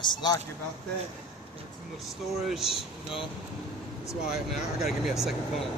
Slocky about that. Got too much storage, you know. That's why, man, I gotta give me a second phone.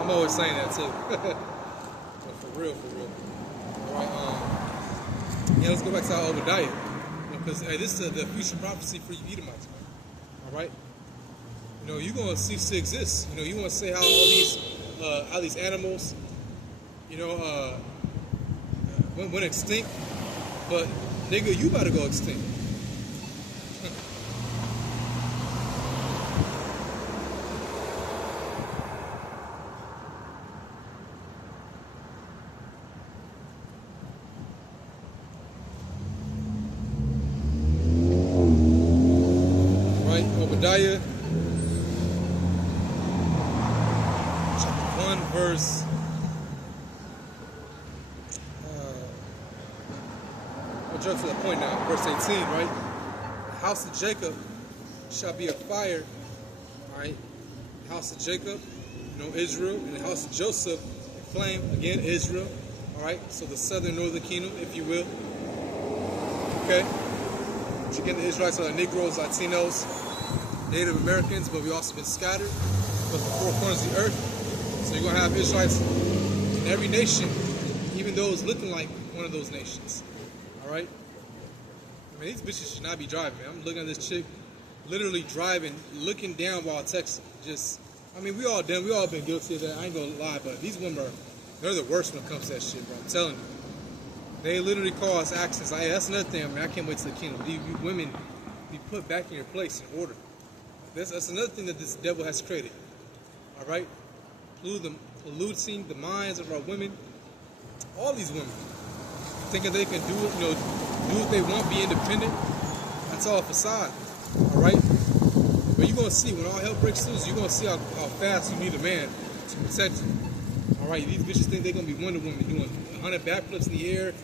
I'm always saying that too. But for real, for real. All right, yeah, let's go back to our Obadiah. Because this is the future prophecy for you Edomites, man. All right? You know, you're gonna cease to exist. You know, you wanna say how these animals, you know, went extinct, but nigga, you about to go extinct. Right, Obadiah, chapter 1, verse. We'll jump to the point now, verse 18, right? The house of Jacob shall be a fire, right? The house of Jacob, you know, Israel, and the house of Joseph, a flame, again, Israel, all right? So the southern, northern kingdom, if you will, okay? But again, the Israelites are the Negroes, Latinos, Native Americans, but we also been scattered from the four corners of the earth. So you're going to have Israelites in every nation, even those looking like one of those nations. All right? I mean, these bitches should not be driving, man. I'm looking at this chick literally driving, looking down while texting. Just, I mean, we all done. We all been guilty of that. I ain't going to lie, but these women they're the worst when it comes to that shit, bro. I'm telling you. They literally call us accidents. That's another thing, I mean, I can't wait till the kingdom. You women be put back in your place in order. That's another thing that this devil has created. All right? Polluting the minds of our women. All these women. Thinking they can do what they want, be independent. That's all a facade. All right? But you're going to see, when all hell breaks loose, you're going to see how fast you need a man to protect you. All right? These bitches think they're going to be Wonder Woman doing 100 backflips in the air,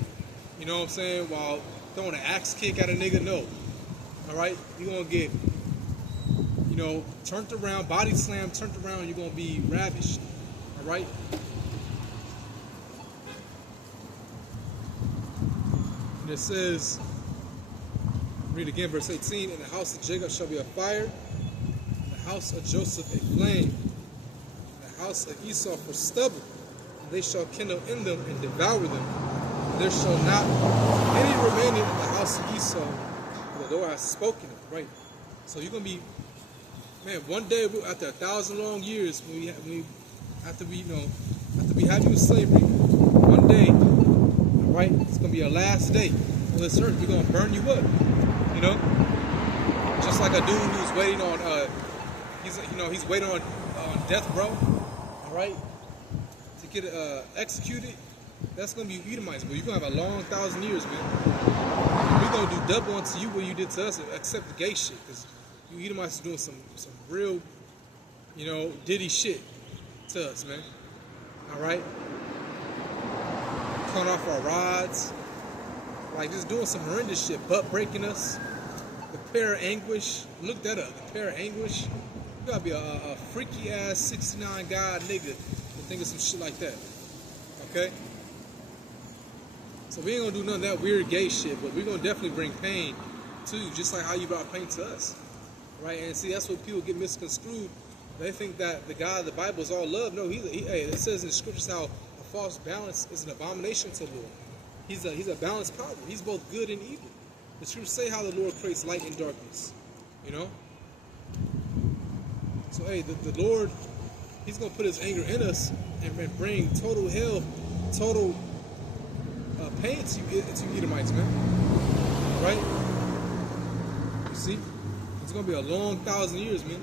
you know what I'm saying, while throwing an axe kick at a nigga. No. All right? You're going to get, you know, turned around, body slam, turned around, you're going to be ravished. All right? And it says, read again, verse 18, "And the house of Jacob shall be a fire, and the house of Joseph a flame, and the house of Esau for stubble, and they shall kindle in them and devour them. And there shall not any remaining in the house of Esau, for the Lord has spoken it." Right? So you're going to be, man, one day after 1,000 long years, after we have you in slavery, one day, all right, it's gonna be our last day on this earth. We're gonna burn you up, you know. Just like a dude who's waiting on, he's waiting on death row, all right, to get executed. That's gonna be Edomites, but you're gonna have a long 1,000 years, man. We're gonna do double unto you what you did to us, except the gay shit, because you Edomites are doing some real, you know, diddy shit to us, man. All right, cutting off our rods, like just doing some horrendous shit, butt breaking us. The pair of anguish, look that up. The pair of anguish. You gotta be a freaky ass 69 guy nigga to think of some shit like that. Okay. So we ain't gonna do none of that weird gay shit, but we're gonna definitely bring pain to you, just like how you brought pain to us, right? And see, that's what people get misconstrued. They think that the God of the Bible is all love. No, it says in the scriptures how a false balance is an abomination to the Lord. He's a balanced power. He's both good and evil. The scriptures say how the Lord creates light and darkness. You know? So hey, the Lord, He's gonna put His anger in us and bring total hell, total pain to you Edomites, man. Right? You see? It's gonna be a long 1,000 years, man.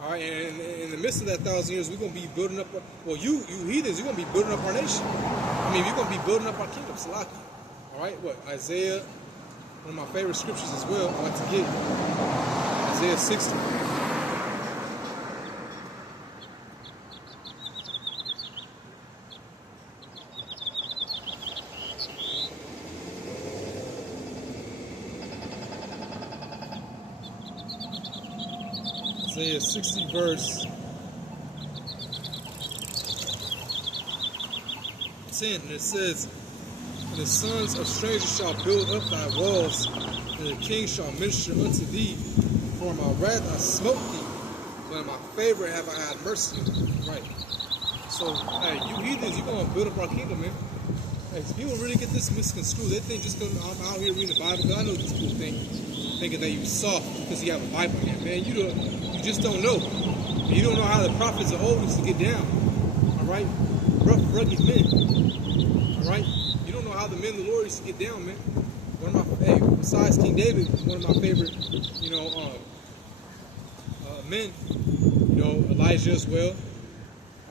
All right, and in the midst of that 1,000 years, we're going to be building up, you heathens, you're going to be building up our nation. I mean, you're going to be building up our kingdom, Salaki. All right, what? Isaiah, one of my favorite scriptures as well, I like to get. Isaiah 60. Isaiah 60 verse 10, and it says, "And the sons of strangers shall build up thy walls, and the king shall minister unto thee. For my wrath I smote thee, but in my favor have I had mercy on thee. Right. So, hey, you heathens, you're going to build up our kingdom, man. Hey, people really get this misconstrued. They think just because I'm out here reading the Bible, because I know these people thinking that you soft because you have a Bible in there. Man, you just don't know. You don't know how the prophets of old used to get down. All right? Rough, rugged men. All right? You don't know how the men of the Lord used to get down, man. Besides King David, one of my favorite, men, Elijah as well.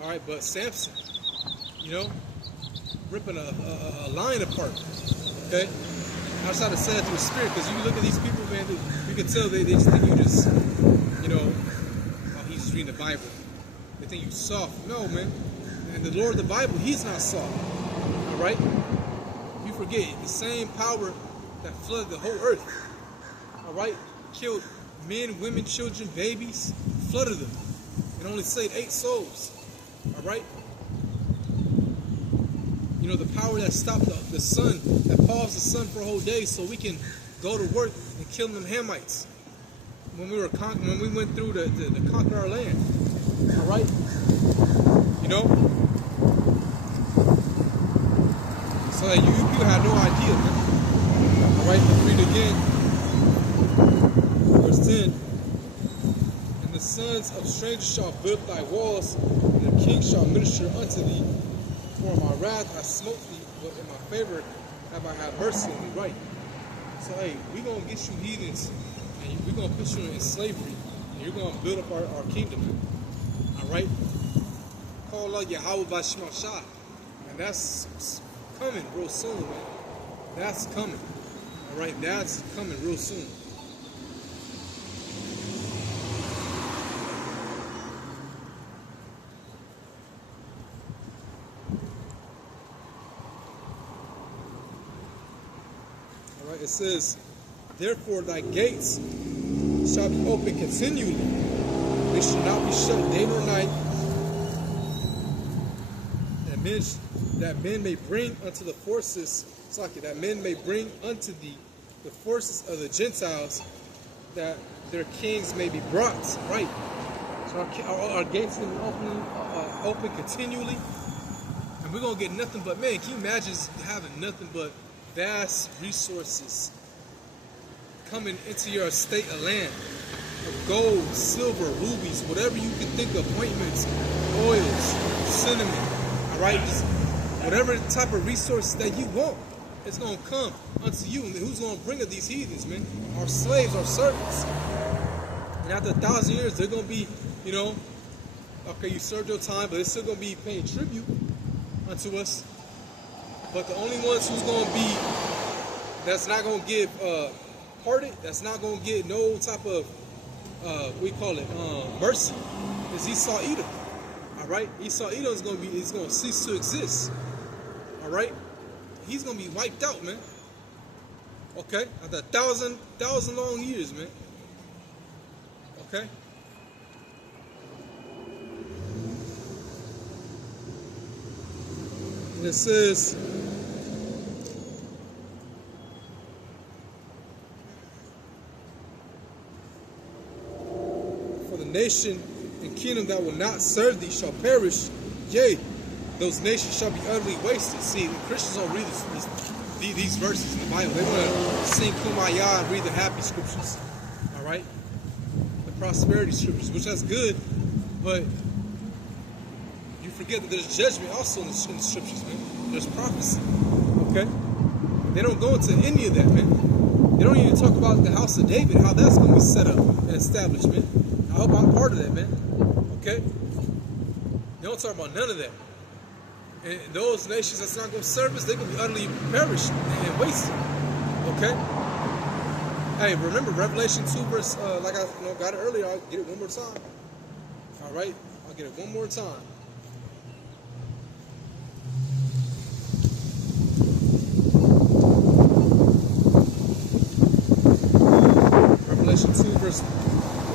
All right, but Samson, ripping a lion apart. Okay, I just had to say that to the spirit, because you look at these people, man, you can tell they just think you just, he's just reading the Bible. They think you soft. No, man. And the Lord of the Bible, he's not soft. All right. You forget the same power that flooded the whole earth. All right, killed men, women, children, babies, flooded them, and only saved 8 souls. All right. The power that stopped the sun, that paused the sun for a whole day, so we can go to work and kill them Hamites when we went through to conquer our land. All right. So you people had no idea, man. All right. Let's read again. Verse 10. And the sons of strangers shall build thy walls, and the king shall minister unto thee. For my wrath I smote thee, but in my favor have I had mercy on thee. Right. So hey, we're gonna get you heathens, and we're gonna put you in slavery, and you're gonna build up our kingdom. All right. Call out Yahweh Bashima Shah, and that's coming real soon, man. That's coming. All right, that's coming real soon. It says, therefore thy gates shall be open continually. They shall not be shut day nor night. That men may bring unto the forces, that men may bring unto thee the forces of the Gentiles, that their kings may be brought. Right. So our gates will be open continually. And we're going to get nothing but, man, can you imagine having nothing but vast resources coming into your estate of land of gold, silver, rubies, whatever you can think of, ointments, oils, cinnamon, all right? Just whatever type of resources that you want, it's going to come unto you. And who's going to bring it? These heathens, man. Our slaves, our servants. And after 1,000 years, they're going to be, okay, you served your time, but they're still going to be paying tribute unto us. But the only ones who's going to be, that's not going to get parted, that's not going to get no type of, mercy, is Esau Edom. All right? Esau Edom is going to cease to exist. All right? He's going to be wiped out, man. Okay? After 1,000 long years, man. Okay? And it says, for the nation and kingdom that will not serve thee shall perish. Yea, those nations shall be utterly wasted. See, Christians don't read these verses in the Bible. They want to sing Kumbaya and read the happy scriptures. All right? The prosperity scriptures, which that's good, but you forget that there's judgment also in the scriptures, man. There's prophecy. Okay? They don't go into any of that, man. They don't even talk about the house of David, how that's going to be set up and established, man. I hope I'm part of that, man. Okay? They don't talk about none of that. And those nations that's not going to serve us, they're going to be utterly perished and wasted. Okay? Hey, remember Revelation 2 verse, like I got it earlier, I'll get it one more time. All right? I'll get it one more time. Revelation 2 verse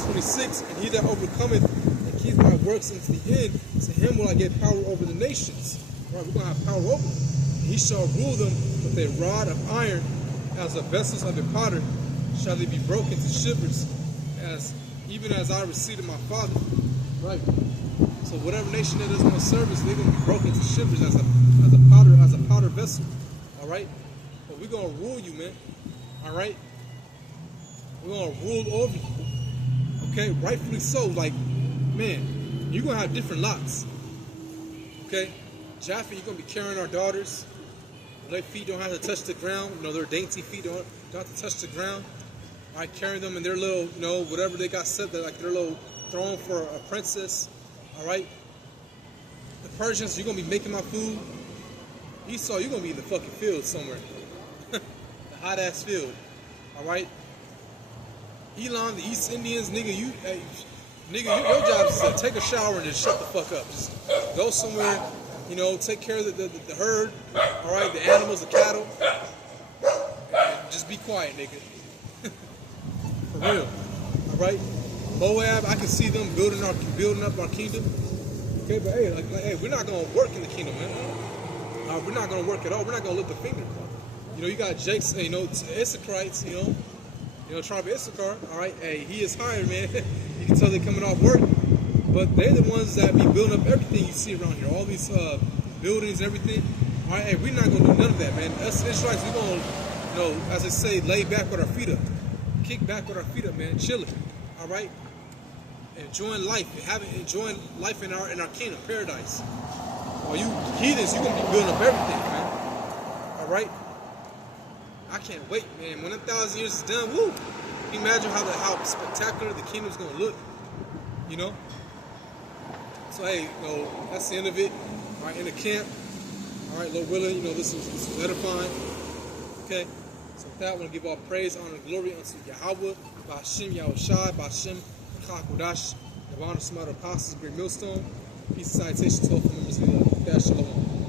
26, and he that overcometh and keepeth my works unto the end, to him will I give power over the nations. Right, we're going to have power over them. And he shall rule them with a rod of iron, as the vessels of a potter, shall they be broken to shivers, even as I received of my Father. Right. So whatever nation that is going to serve us, they're going to be broken to shivers as a powder vessel. All right. But we're going to rule you, man. All right. We're going to rule over you. Okay, rightfully so. Like, man, you're going to have different lots. Okay? Jaffa, you're going to be carrying our daughters. Their feet don't have to touch the ground. You know, their dainty feet don't have to touch the ground. All right, carrying them in their little, you know, whatever they got set, like their little throne for a princess. All right? The Persians, you're going to be making my food. Esau, you're going to be in the fucking field somewhere. The hot-ass field. All right? Elam, the East Indians, nigga, your job is to take a shower and just shut the fuck up. Just go somewhere, you know, take care of the herd, all right, the animals, the cattle, and just be quiet, nigga. For real, all right. Moab, I can see them building up our kingdom. Okay, but hey, we're not gonna work in the kingdom, man. We're not gonna work at all. We're not gonna lift a finger. You know, you got Jake's, you know, Issacharites, you know, tribe of Issachar, all right, hey, he is hired, man. You can tell they're coming off work, but they're the ones that be building up everything you see around here, all these buildings, everything. All right, hey, we're not gonna do none of that, man. Us Israelites, we're gonna, you know, as they say, lay back with our feet up, kick back with our feet up, man, chilling, all right, enjoying life, enjoying life in our kingdom, paradise. While you heathens, you're gonna be building up everything, man. All right. I can't wait, man. When 1,000 years is done, woo! Can you imagine how spectacular the kingdom's gonna look? You know? So hey, you know, that's the end of it. All right, in the camp. All right, Lord willing, you know, this was edifying. Okay? So with that, I want to give all praise, honor, and glory unto Yahweh, Ba'ashem Yahushai, Ba'ashem Chak Kodash, the honor of some other apostles, great millstone. Peace and salutation to all members of the Shalom.